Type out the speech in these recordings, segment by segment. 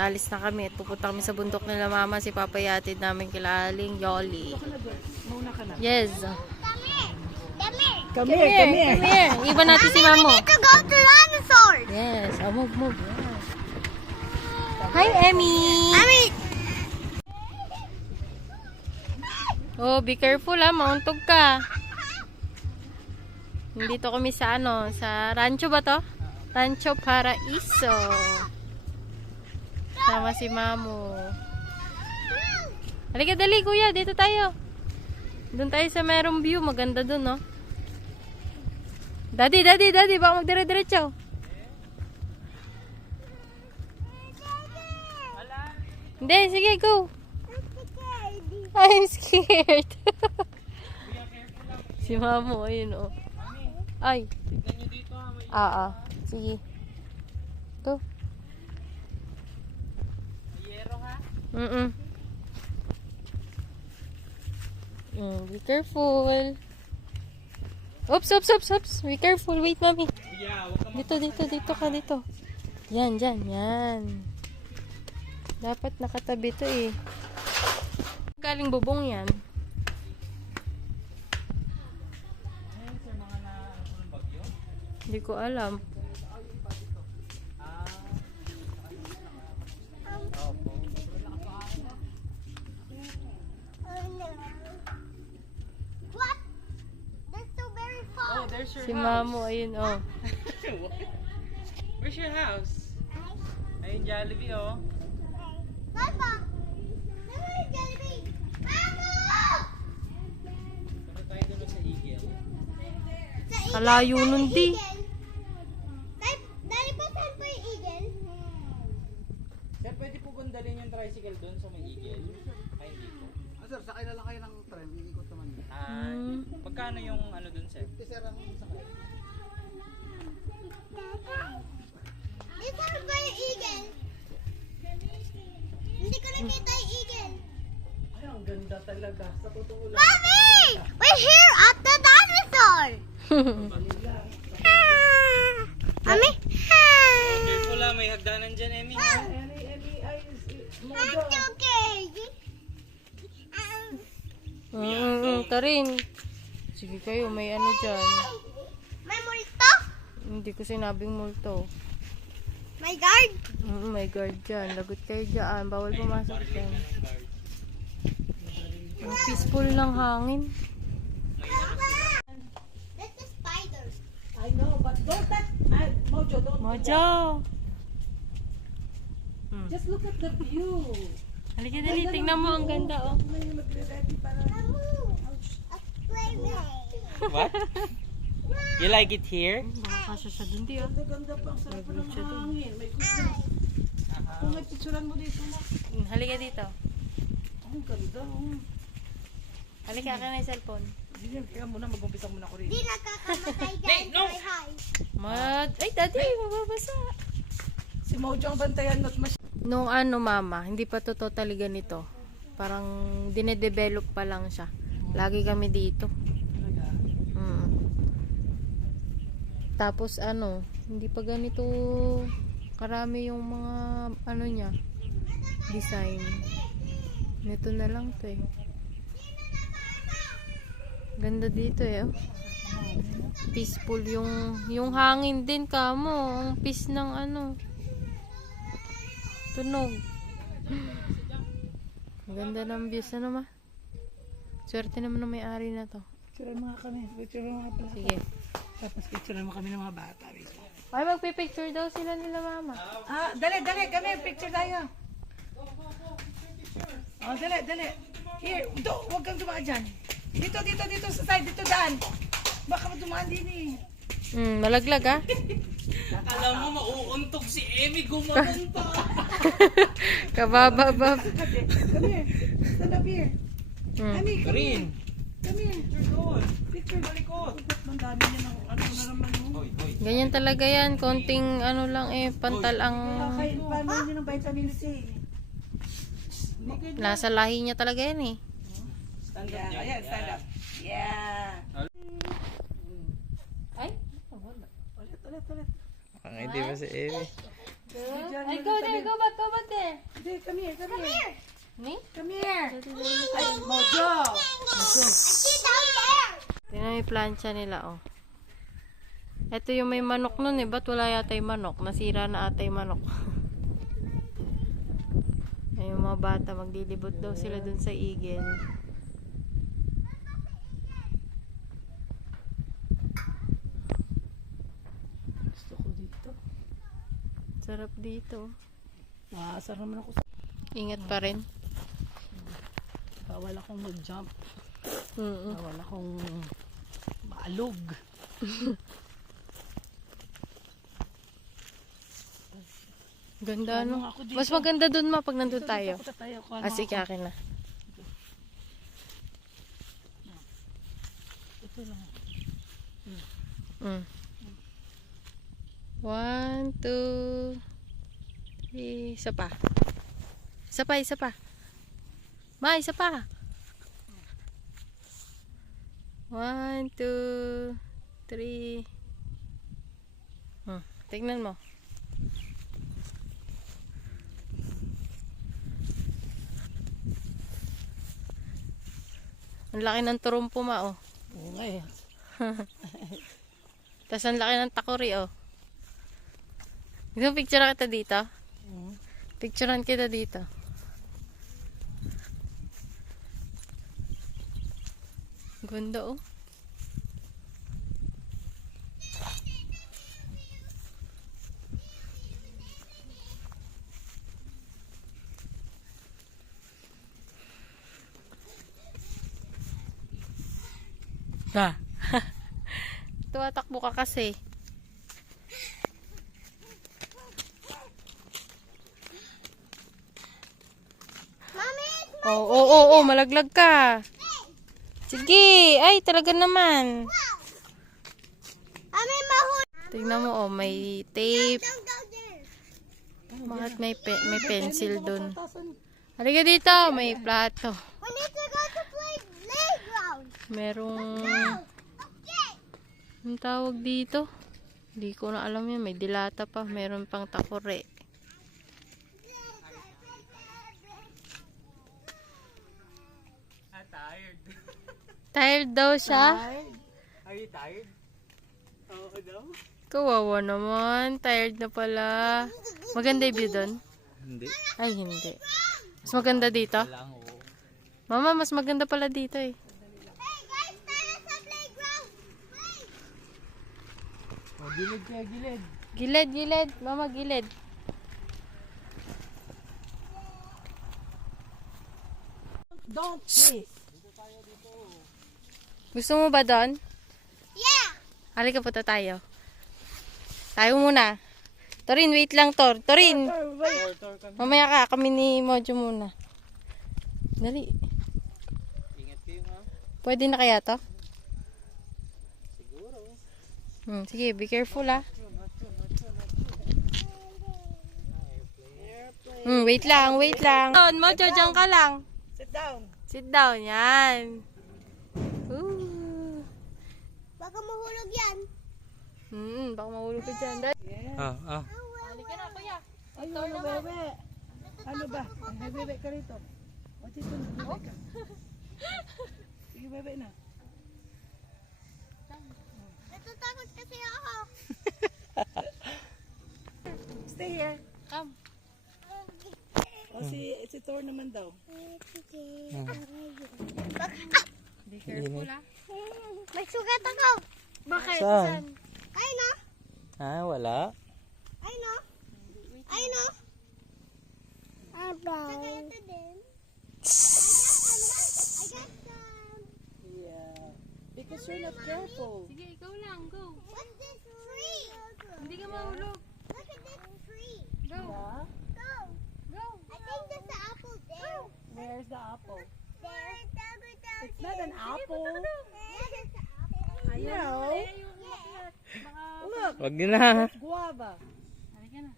naalis na kami at pupunta kami sa bundok nila mama. Si Papa yatid namin kila Aling Yoli. Yes. Come here. Iba natin si Mamo. We need to go to dinosaurs. Yes. Oh, move. Hi, Emmy. Oh, be careful mauntog ka. Nandito kami sa sa rancho ba to? Rancho Paraiso. Sama si Mamo. Halika dali kuya, dito tayo. Doon tayo sa merong view, maganda doon, no? Daddy, baka magdire-diretso. Hindi, sige, go. I'm scared. Si Mamo, ayun, oh. Ay. Sige. Go. Be careful. Oops. Be careful. Wait, mami. Dito ka. Yan. Dapat nakatabi to eh. Galing bubong yan. Hindi ko alam. What? That's so very far. Oh, there's your Si house. Mamo, ayun, oh. Where's your house? Ayun, Jollibee, oh. Papa, where's Jollibee? Mama! Punta tayo doon sa Eagle. Kalayo nun, di. Daddy, pa saan po yung eagle? Sir, pwede po gundalin yung tricycle doon sa may Eagle? Ay, hindi po. Sir, sakay na lang kayo ng tren. Iikot naman yun. Pagkano yung ano doon, sir? Sir, ang sakay. Di saan po yung eagle? Hindi ko nakita yung eagle. Ay, ang ganda talaga. Sa totoo lang. Mommy! We're here at the dinosaur! Mommy? Careful may hagdanan dyan, Emmy. I'm so scared. Ito rin. Sige kayo, may ano dyan. May multo? Hindi ko sinabing multo. May guard? May guard dyan. Lagot kayo dyan. Bawal pumasok dyan. Ang peaceful ng hangin. That's a spider. I know, but don't touch. Mojo, don't. Mojo! Just look at the view. Halika dali, tingnan mo. Ang ganda, oh. May magre-ready para. A playmate. What? You like it here? Baka kasya siya dun, di, oh. Ganda pang sarap pa ng hangin. May gusto. Kung may picturean mo dito na. Halika dito. Ang ganda. Halika ka na yung cellphone. Sige, kaya muna mag-umpisa muna ko rin. Di nakakamatay dyan. no. Say hi. Ay, daddy, mababasa. Si Mojo ang bantayan not mas. Nung mama, hindi pa to totally ganito. Parang dinedevelop pa lang siya. Lagi kami dito. Tapos hindi pa ganito karami yung mga niya, design. Nito na lang to eh. Ganda dito eh. Oh. Peaceful yung hangin din kamo. Ang peace ng tunog. Ang ganda ng views na naman. Swerte naman ng may-ari na to. Picturean mga kami. Picturean mga pala. Sige. Tapos picturean mo kami ng mga bata. Ay, magpipicture daw sila nila mama. Dali. Kami, picture tayo. Dali. Here, huwag kang dumaan dyan. Dito sa side, dito daan. Baka dumaan din eh. Malaglag ah. Alam mo, mauuntog si Emmy, gumanon pa. Kabababab. Come here. Stand up here. Amy, come here. Green. Come here. Picture balikot. Ang dami niya ng na naman mo. Ganyan talaga yan. Konting lang pantal ang Paano niyo ng vitamin C? nasa lahi niya talaga yan eh. Stand up niya. Ayan, stand up. Yeah. Ay? Ulit. Ang hindi ba si Emmy? Ay, go there, go back there. Hindi, come here. Ni? Come here. Ay, Mojo. She's down there. Tingnan mo yung plancha nila, oh. Ito yung may manok nun eh. Ba't wala yata yung manok? Nasira na ata yung manok. Ay, yung mga bata, maglilibot daw sila dun sa eagle. Gusto ko dito. Sarap dito. Nakasar naman ako sa... Ingat pa rin. Bawal akong mag-jump. Mm-mm. Bawal akong maalog. Ganda, no? Tanong ako dito. Mas maganda dun ma pag nandun Dito, tayo. dito ako tatayo. Kuha mo Ah, sige, ako. akin na. Ito lang. Mm. 1, 2, 3. Isa pa. Isa pa. Ma, isa pa. 1, 2, 3. Tingnan mo. Ang laki ng turumpo ma, oh. Oo nga eh. Tapos ang laki ng takori, oh. Gusto mo picture kita dito? Picturean kita dito. Ganda, oh. Ah. Tumatakbo ka kasi. Oo, malaglag ka. Sige, ay talaga naman. Mami, mahuli. Tingnan mo, oh, may tape. Don't go there. Bakit may pencil dun? Halika dito, may plato. We need to go to playground. Merong, Okay. ang tawag dito? Hindi ko na alam yan, may dilata pa. Meron pang takore. Tired. Tired daw siya? Are you tired? Oo daw. Kawawa naman, tired na pala. Maganda yung view dun? Hindi. Ay, hindi. Mas maganda dito? Lang, oo. Mama, mas maganda pala dito eh. Hey guys, tayo sa playground. Wait. Oh, gilid kaya gilid. Gilid. Mama, gilid. Don't please. Gusto mo ba doon? Yeah. Halika punta tayo. Tayo muna. Torin, wait lang, Tor. Torin, Tor kami. mamaya ka. Kami ni Mojo muna. Dali. Ingat kayo ha. Pwede na kaya to? Siguro. Sige, be careful ah. Wait lang. Mojo, dyan ka lang. Sit down. Sit down, yan. Ooh. Baka mahulog yan. Baka mahulog ka dyan. Ah. Halika na, kuya. Ay, ano, bebe. Ano ba? Ay, bebe ka rito. O, dito, bebe ka. Sige, bebe na. Natatakot kasi ako. Stay here. Come. O, si Thor naman daw. Be careful ah. May sugat ako. Bakit? Saan? Ay no. Ah, wala. Ay no. Ay no. Saka ito din. I got some. Yeah. Because you're not careful. Sige, ikaw lang. Go. What's this tree? Hindi ka mahulog. Look at this tree. Go. Yeah? Go. Go. I think there's the apple there. Where's the apple? There. It's not an apple. Yeah, there's the apple. No. Look. Wag na. Guava. Halika na.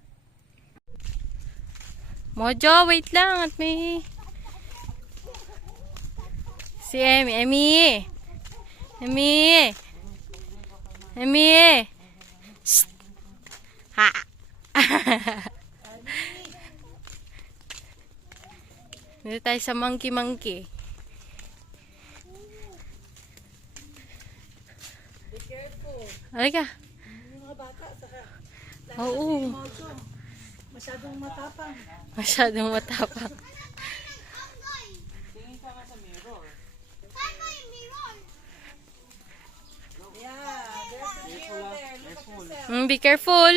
Mojo, wait lang. At may... Si Emmy. Shh. Ha. Dito tayo sa monkey. Be careful. Halika. Yung mga bata, saka Oo. Mojo. Masyadong matapang. Masyadong matapang. Tingin ka nga sa mirror. Yeah, there's a mirror there. Look at yourself. Be careful.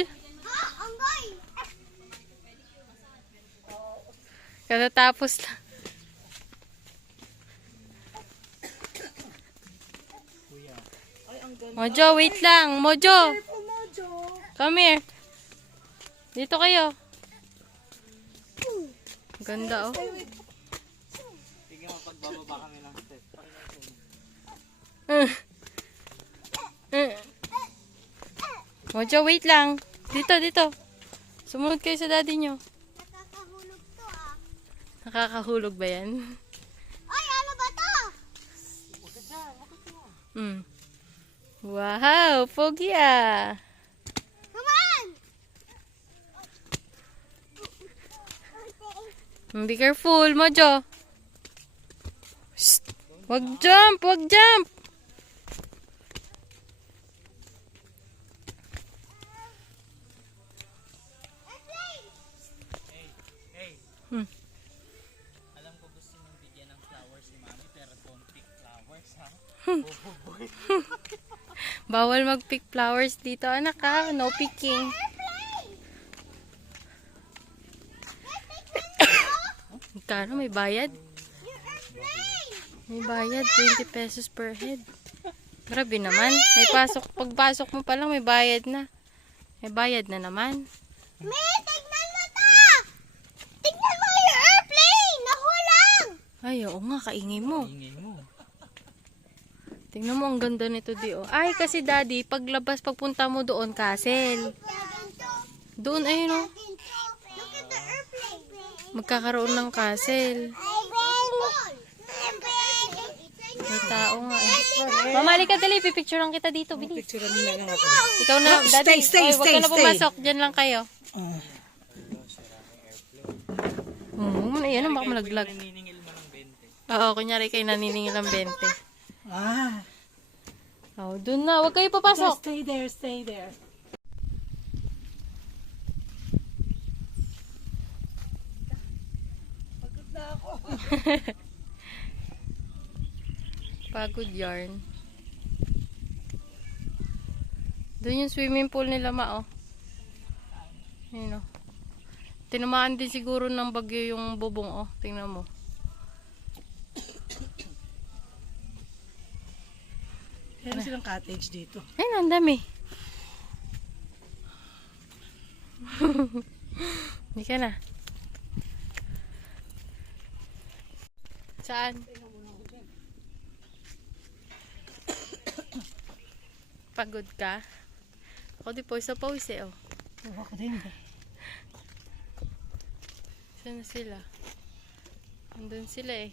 Katatapos lang. Kuya. Ay, ang ganda. Mojo, wait lang. Mojo, Careful, Mojo. come here. Dito kayo. Ganda, oh. Stay with Tingin mo pagbababa kami ng step. Mojo, wait lang. Dito. Sumunod kayo sa daddy nyo. Nakakahulog to ah. Nakakahulog ba yan? Ay, ano ba to? Wow, pogi ah. Come on! Be careful, Mojo. Shh. Wag jump. Hey. Hmm. Alam ko gusto mong bigyan ng flowers si Mami pero don't pick flowers ha. Bawal mag-pick flowers dito, anak ha. No picking. Magkano? May bayad? May bayad. 20 pesos per head. Grabe naman. May pasok. Pagpasok mo pa lang, may bayad na. May bayad na naman. May, tignan mo to! Tignan mo yung airplane! Nahulang! Ay, oo nga. Kaingay mo. Ingay mo. Tingnan mo, ang ganda nito di oh. Ay, kasi daddy, paglabas, pagpunta mo doon, castle. Doon, ayun oh. Look at the airplane! Magkakaroon ng castle. May tao nga eh. Mama, halika dali. Pipicturean kita dito. Bilis. picture na lang ako. Ikaw na, daddy. stay, Ay, huwag ka na stay. pumasok. Diyan lang kayo. Oh. Ayan, baka malaglag. Naniningil mo ng 20. Oo, kunyari kayo naniningil ng 20. Ah. Oh, dun na. Huwag kayo papasok. Stay there. Pagod na ako. Pagod yarn. Doon yung swimming pool nila, ma, oh. Ayun, oh. Tinamaan din siguro ng bagyo yung bubong, oh. Tingnan mo. Meron silang cottage dito. Ayun, ang dami. Hindi ka na. Saan? Pagod ka? Ako di po sa pause eh, oh. Ako din. Saan na sila? Andun sila eh.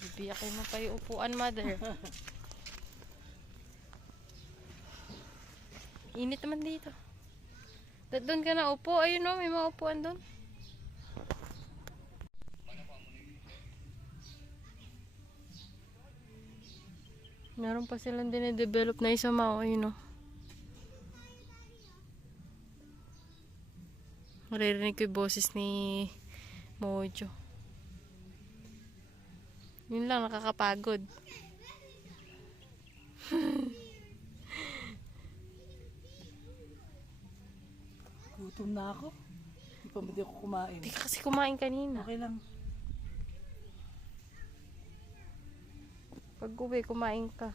Bibiyakin mo pa yung upuan, mother. Init naman dito. Doon ka na upo. Ayun o, may mga upuan doon. Meron pa silang dine-develop na isa, mao. Ayun o. Maririnig ko yung boses ni Mojo. Yun lang, nakakapagod. Gutom na ako. Hindi pa hindi ako kumain. Hindi ka kasi kumain kanina. Okay lang. Pag uwi, kumain ka.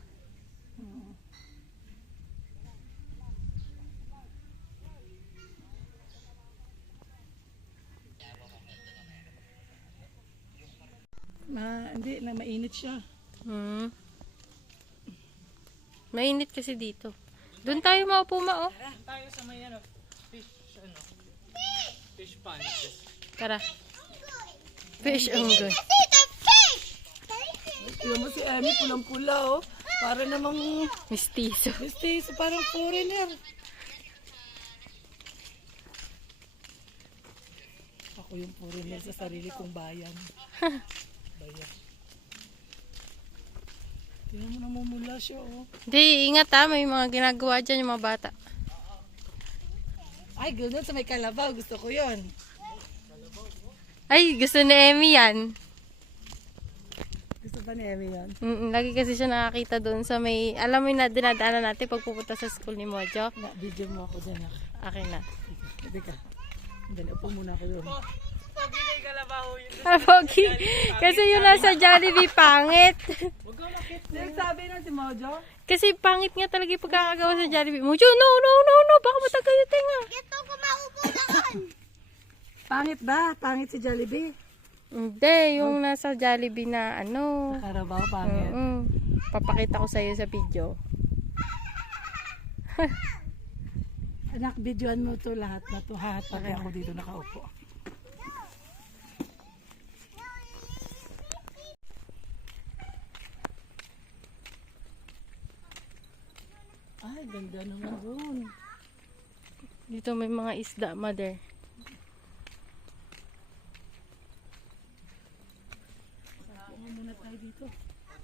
Hindi, na mainit siya. Mainit kasi dito. Doon tayo maupo, ma, oh. Tayo sa may fish pond. Tara. Fish on good. See the fish! Tignan mo si Amy, pulang-pula oh. Para namang Mistiso. mestizo, parang foreigner. Ako Ako yung foreigner sa sarili kong bayan. Bayan. Tingnan mo, namumula siya, oh. Di, ingat ha. May mga ginagawa dyan yung mga bata. Ay, gano'n sa may kalabaw. Gusto ko yon. Ay, gusto ni Emmy yan. Gusto pa ni Emmy yan. Lagi kasi siya nakakita doon sa may... Alam mo yung dinadaanan natin pag pupunta sa school ni Mojo? Video mo ako dyan, ako. Akin na. Hindi ka. Dali, upo muna ako doon. Pogi. Kasi yung nasa Jollibee pangit. Nagsabi na si Mojo? Kasi pangit nga talaga yung pagkakagawa sa Jollibee. Mojo, no. Baka matagal yung tenga. Ito ko maupo doon. Pangit ba? Pangit si Jollibee? Hindi, yung nasa Jollibee na ano. Karabaw, pangit. Papakita ko sa'yo sa video. Anak, videoan mo to lahat na to, ha? Pati ako dito nakaupo. Ay, ganda naman doon. Dito may mga isda, mother. Ano muna tayo dito?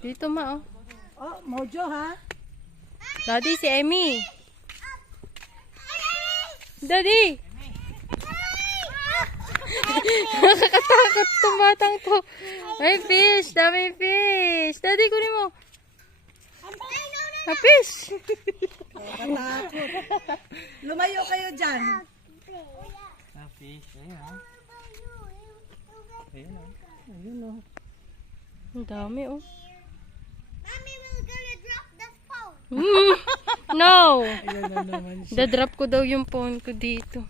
Dito ma, oh. Oh, Mojo, ha? Daddy, si Emmy. Daddy! Nakakatakot tong batang to. May fish! Dami fish! Daddy, kunin mo. Fish! Katakot. Lumayo kayo dyan. Fish. Ayun ah. Ayun ah. Ayun, oh. Ang dami, oh. Mommy, we're gonna drop the phone. No! Ayun na naman siya. Dadrop ko daw yung phone ko dito.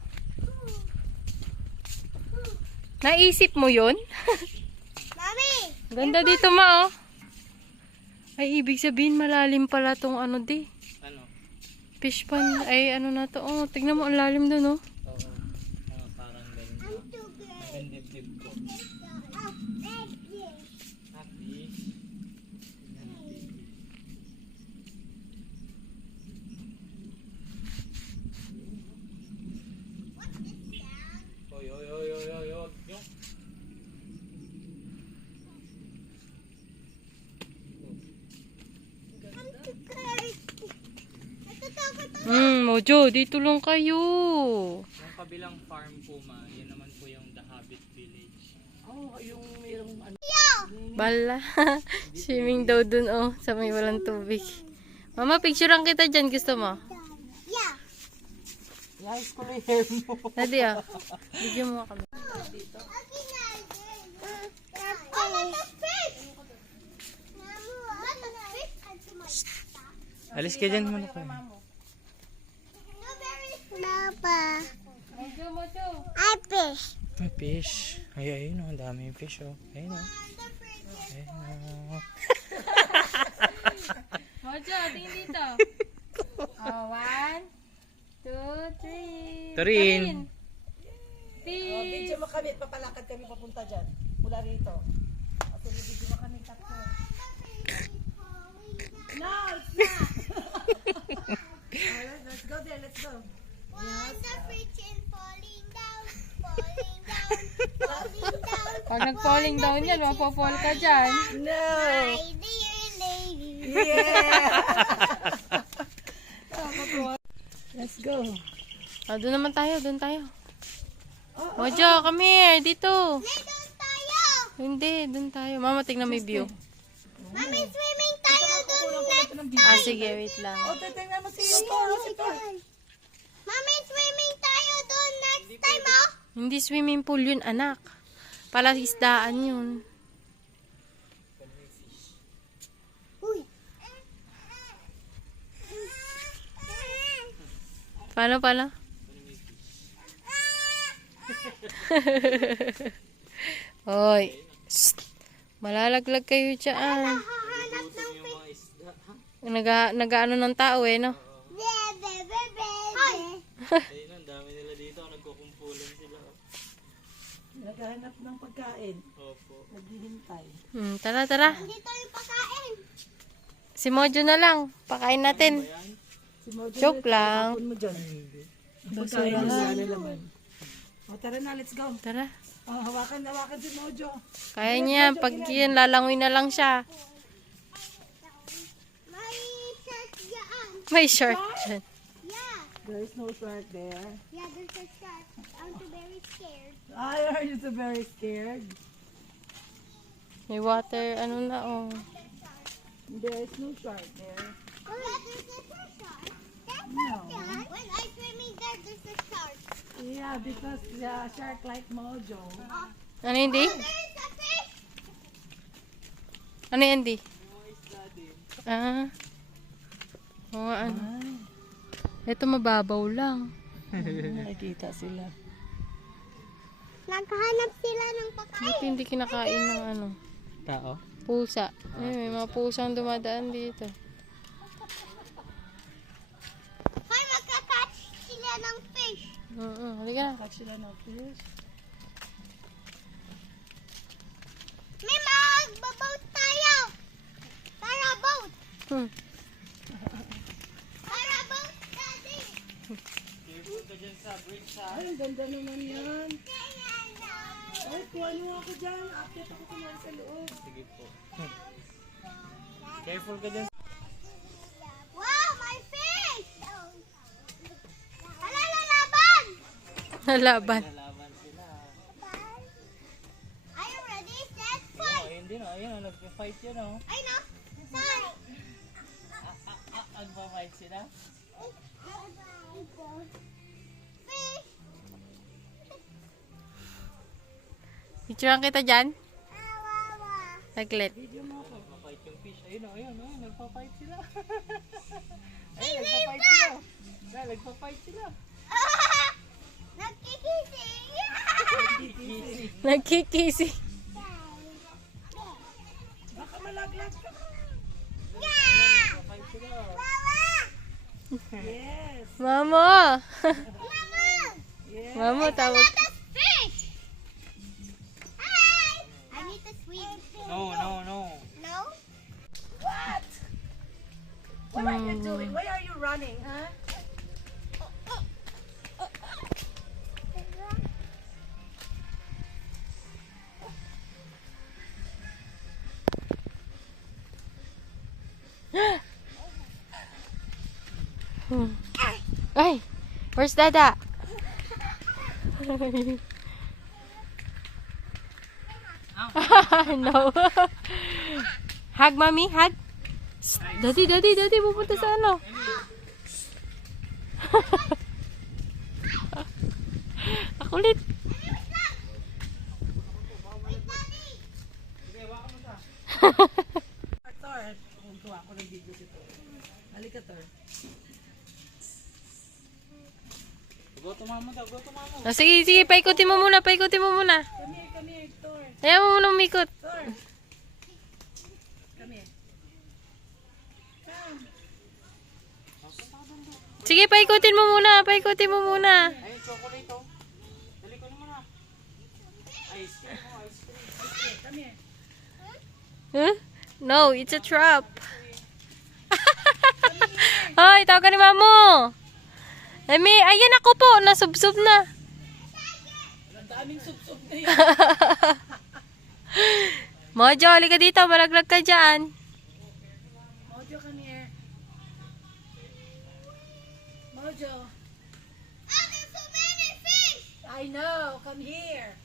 Naisip mo yun? Mommy, Ganda dito ma, oh. Ay, ibig sabihin malalim pala tong ano di. Ano? Fish pan. Ay, ano na to. Oh, tignan mo, ang lalim dun, oh. Oo. Parang ganun na. Ang dibdib ko. Fish. Oy. Yung Mojo, dito lang kayo. yung kabilang farm po ma, yun naman po yung The Habit Village. Oh, yung mayroong ano. Bala. Swimming daw dun, oh. Sa may walang tubig. Mama, picturean kita dyan. Gusto mo? yeah. Guys, ko na yung hair mo. Daddy, ah. Video mo kami. Oh, let the fish. Let the fish. Alis ka dyan muna ko. Papa, Mojo, Mojo. I fish. May fish. Ayun oh, ang dami yung fish oh. Ayun oh. Ayun oh. Mojo, tingin dito. Oh, 1, 2, 3. Turin. Oh, video mo kami, papalakad kami papunta dyan. Mula rito. At video mo kami tatlo. No, it's not. Alright, let's go there, let's go. Why the fish is falling down, falling down. Pag nag-falling down yan, mapapall ka dyan. No! My dear lady. Yeah! Let's go. Oh, doon naman tayo, doon tayo. Mojo, come here, dito. May doon tayo. Hindi, doon tayo. Mama, tignan may view. Mami, swimming tayo doon next. Ah, sige, wait lang. Oh, titingnan mo si Mami, swimming tayo doon next time, oh. Hindi swimming pool yun, anak. Palasisdaan yun. Uy. Paano? Hoy. Shh. Malalaglag kayo dyan. Hahanap ng fish. Nag-ano ng tao eh, no? Ay. Ayun ang dami nila dito. Nagkukumpulan sila. Naghahanap ng pagkain. Opo. Naghihintay. Tara. Dito yung pagkain. Si Mojo na lang. Pakain natin. Si Mojo, Joke lang. tapon mo dyan. Pagkain na sana naman. O, tara na, let's go. Tara. Oh, hawakan si Mojo. Kaya niya. Pag yan, lalangoy na lang siya. May shark dyan. May shark dyan. Yeah. There is no shark there. Yeah, there's a shark. I'm too very scared. Are you so very scared? May water, ano na, oh. There is no shark there. Oh, yeah, there's a shark. That's No. not when I swimming there, there's a shark. Yeah, because shark like Mojo. Ano hindi? There's a fish. Ano yan, di? Ah. Oo, ano. Ito mababaw lang. Nakikita sila. Naghahanap sila ng pagkain. Buti hindi kinakain ng ano. Tao? Pusa. May mga pusang dumadaan dito. Hoy, magka-catch sila ng fish. Oo, halika na. Catch sila ng fish. May magbaboat tayo. Para boat. Hmm. Para boat, Daddy. Careful ka dyan sa bridge ha. Ay, ang ganda naman yan. Ay, kuha niyo ako dyan. Akit ako kumain sa loob. Sige po. Careful ka dyan. Wow, my fish. Hala, lalaban. Nalaban. Lalaban sila. Are you ready? Let's Oh, fight. ayun din oh. Ayun oh. Nag-fight yun oh. I know. Sorry. Nagpa-fight sila. Fish. Picturean kita dyan. Awawa. Saglit. Video mo ako. Nagpa-fight yung fish. Ayun oh. Ayun oh. Nagpa-fight sila. Hey, Ayun, wait nagpa-fight sila. Nagpa-fight sila. Nagkikising. Nagkikisi. Baka malaglag ka. Nagpa-fight sila. Mama. Yes. Mamo! Mama. Yes. Mamo, tawag. Let us fish. Hi. I need to swim. No, no, no. No? What? What are you doing? Why are you running, huh? Ay! Where's Dada? No. Hug, mommy. Hug. Daddy, daddy, daddy. Pupunta sa ano? Akulit. Tor, gawa ko ng video si Tor. Halika, Tor. Go to mama daw. Go to mama. Ah, sige, sige. Paikutin mo muna. Paikutin mo muna. Come here, Tor. Ayaw mo muna umikot. Tor. Come here. Come. Sige, paikutin mo muna. Paikutin mo muna. Ayun, chocolate oh. Dali ko naman ah. Ice cream oh. Ice cream. Come here. Huh? No, it's a trap. Hoy, tawagan ni Mamo. Emi, ayan ako po. Nasubsob na. Ang daming sup-sup na yun. Mojo, halika dito. Malaglag ka dyan. Mojo, come here. Mojo. Oh, there's so many fish. I know. Come here.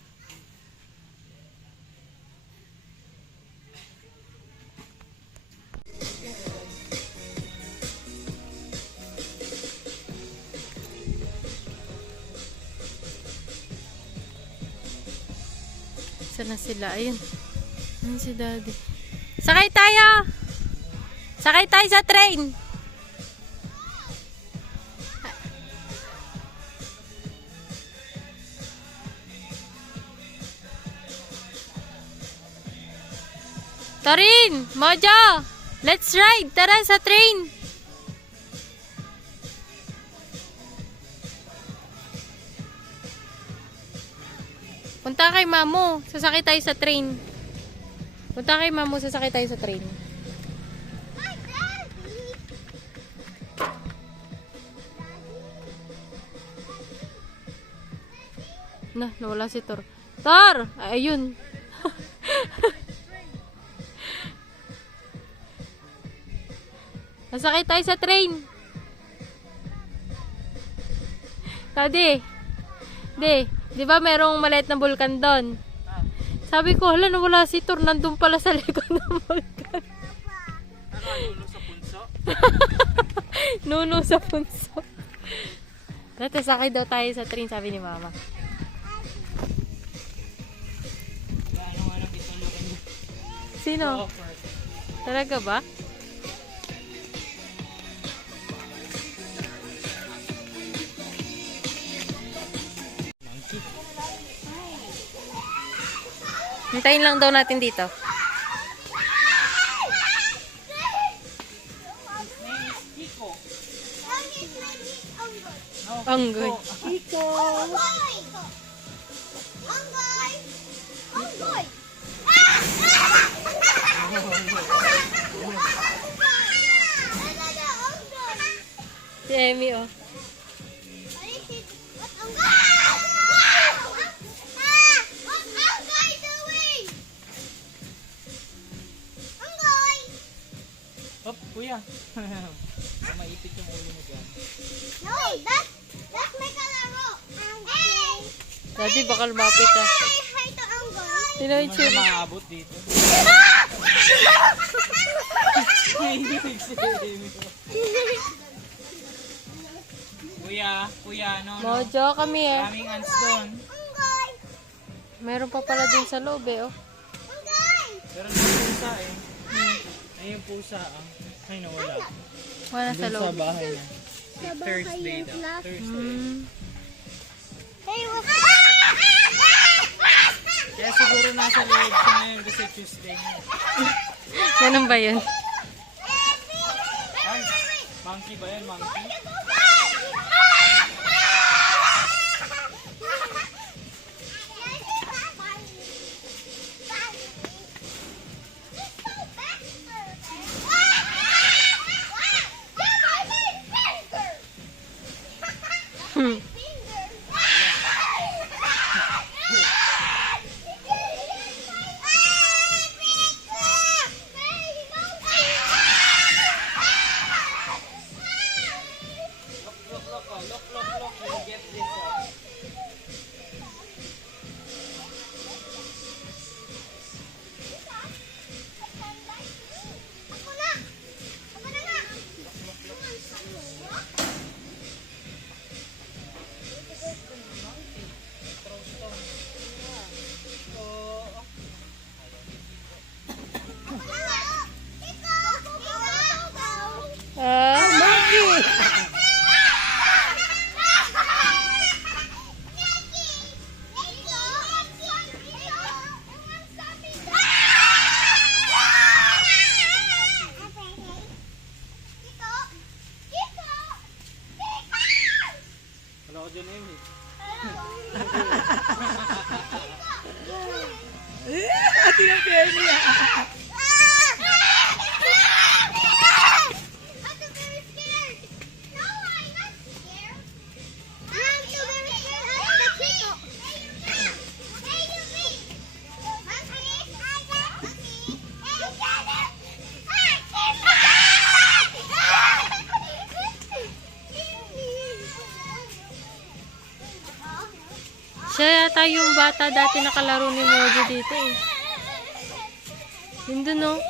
Saan na sila? Ayun. Ayun si Daddy. Sakay tayo! Sakay tayo sa train! Torin! Mojo! Let's ride! Tara sa train! Punta kay Mamo. Sasakay tayo sa train. Punta kay Mamo. Sasakay tayo sa train. My daddy. Nawala si Tor. Tor! Ay, ayun. Nasakay tayo sa train. Daddy. Di ba merong maliit na bulkan doon? Sabi ko, hala, nawala si Tor. Nandun pala sa likod ng bulkan. Nuno sa punso? Nuno sa punso. Dati sakay daw tayo sa train, sabi ni Mama. Gaano nga lang itulukan niya. Sino? Offer. Talaga ba? Monkey. Hintayin lang daw natin dito. Kiko. Anggoy. Kiko. Si Emmy, oh. Hop, kuya. Maipit yung ulo mo dyan. No, that's my kalaro. Hey! Daddy, baka lumapit ah. Hi to Anggoy. Sino yung Hindi chili? man maaabot dito. Kuya, no? Mojo, kami eh. Daming ants doon. Anggoy! Meron pa pala din sa loob eh, oh. Anggoy! Pero may pusa eh. Ay, yung pusa ah. Ay, nawala. Wala sa Doon sa loob. bahay niya. Si Thursday daw. Thursday. Hey, what's Kaya siguro nasa loob siya ngayon kasi Tuesday ngayon. Ganun ba yun? Ay, monkey ba yan? Monkey? Hmm. Look, you get this one. Ah, Wala ko dyan eh. Ati ng Perry ah. siya yata yung bata dati nakalaro ni Mojo dito eh. Yun dun, oh.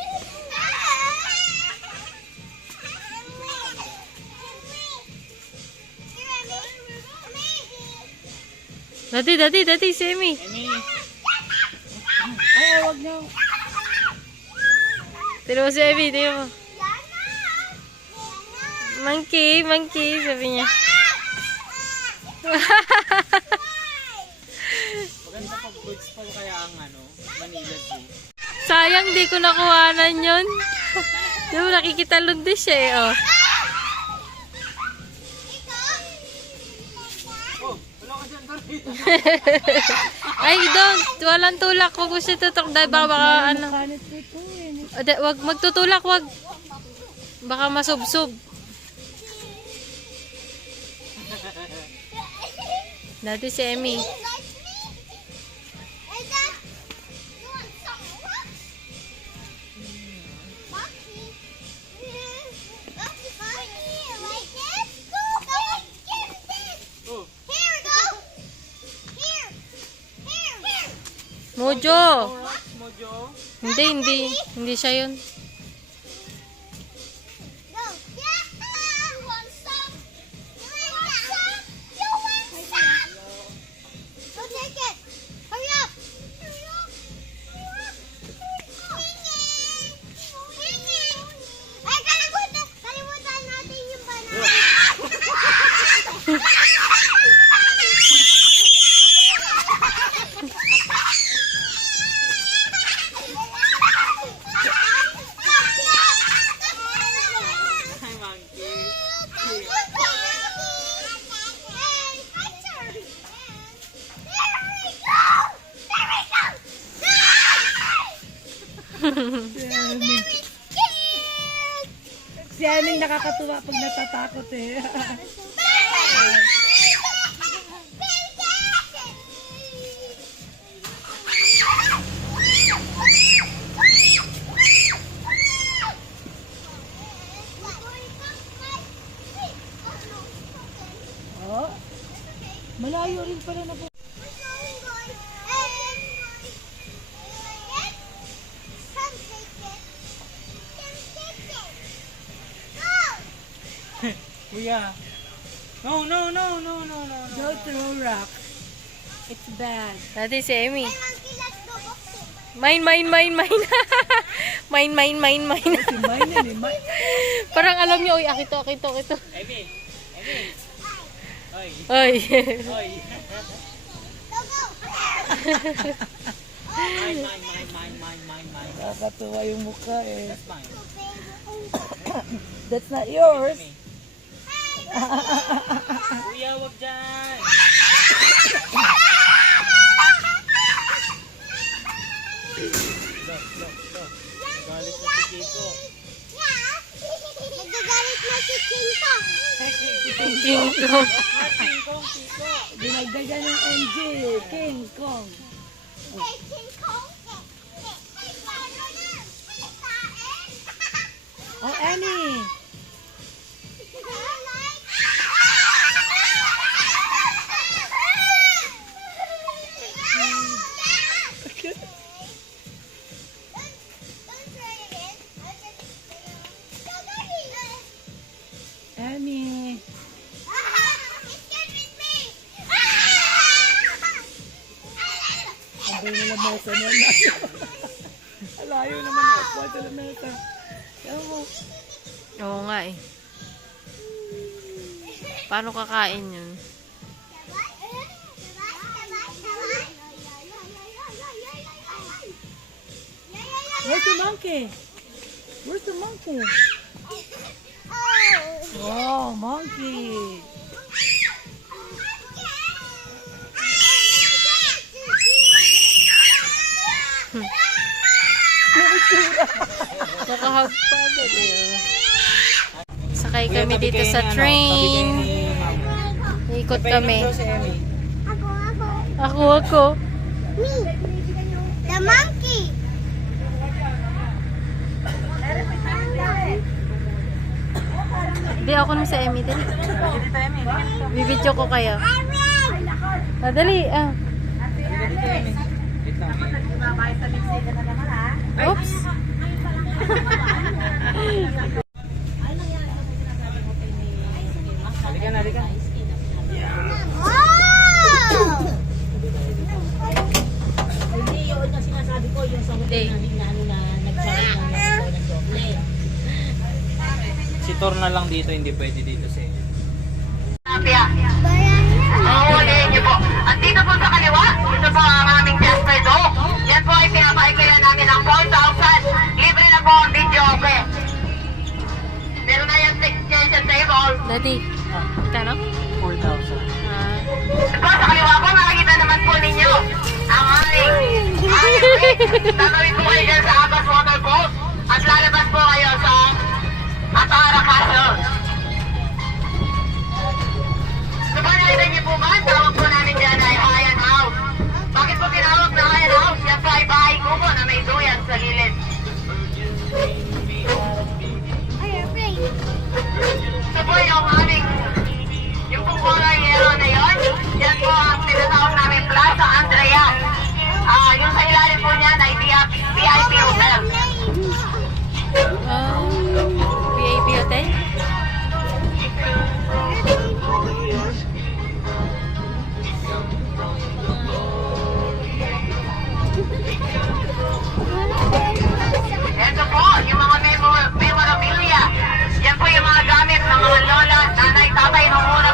Dati, Semi. Emmy, Ay, wag niyo. Tino mo si Emmy, tino mo. Monkey, sabi niya. maganda pag goods pa kaya ang ano, Manila Zoo. Sayang, di ko nakuhanan yun. Di mo nakikitalon din siya eh, oh. Oh, wala ka dyan, Dorothy. Ay, don't. Walang tulak. Huwag mo siya tutok dahil baka ano. Kanit nito eh. Wag magtutulak, wag. Baka masubsob. Dati si Emmy. Mojo. Mojo. Hindi siya yun. Go. Yeah. Want some? You want some? You want some? Go take it. Hurry up. Hurry up. Hurry up. Ay, kalimutan natin yung banana. Hi, monkey. Si Aning nakakatuwa pag natatakot eh. Oh, malayo rin pala na po. Kuya. No. Don't throw rock. It's bad. Dati si Emmy. Mine. Mine. Si Mine yan eh. Parang alam niyo, oy, akito. Emi. Oy. Oy. Oy. Mine. Nakakatuwa yung mukha eh. That's mine. That's not yours. Emi. Kuya, wag dyan. Look. Galit na si Kiko. Nagagalit na si Kinto. King Kong. Kiko. Dinagdagan ng MJ. King Kong. Hey, King Kong. Oh, Annie. Annie. Ang bay nila mesa na. Alayo naman ako po sa lamesa. Kaya mo. Oo nga eh. Paano kakain yun? Where's the monkey? Where's the monkey? Oh, monkey. Nakahag pa agad eh. Sakay kami dito sa train. Ikot kami. Si Emi. Ako. Me, the monkey. Di ako naman sa Emmy din. Bibidyo ko kayo. Dali. Oops. Halika. Si Tor na lang dito, hindi pwede dito si Uulihin niyo po. At dito po sa kaliwa, ito po ang aming Jasper Dog. Yan po ay pinapaikayan namin ng 4,000. Libre na po ang video, okay? Meron na yung station table. Daddy. Kano? 4,000. Ito po sa kaliwa po, makikita naman po ninyo ang aming tatawid po kayo dyan sa Abbas Waterfalls at lalabas po kayo sa Atara Castle. So, panalitan niyo po ba? Tawag po namin dyan ay Hyatt House. Bakit po tinawag na Hyatt House? Yan po ay bahay kubo na may duyan sa gilid. So po yung aming, yung pong kulay yellow na yon, yan po ang tinatawag namin Plaza Andrea. Yung sa ilalim sa inuuna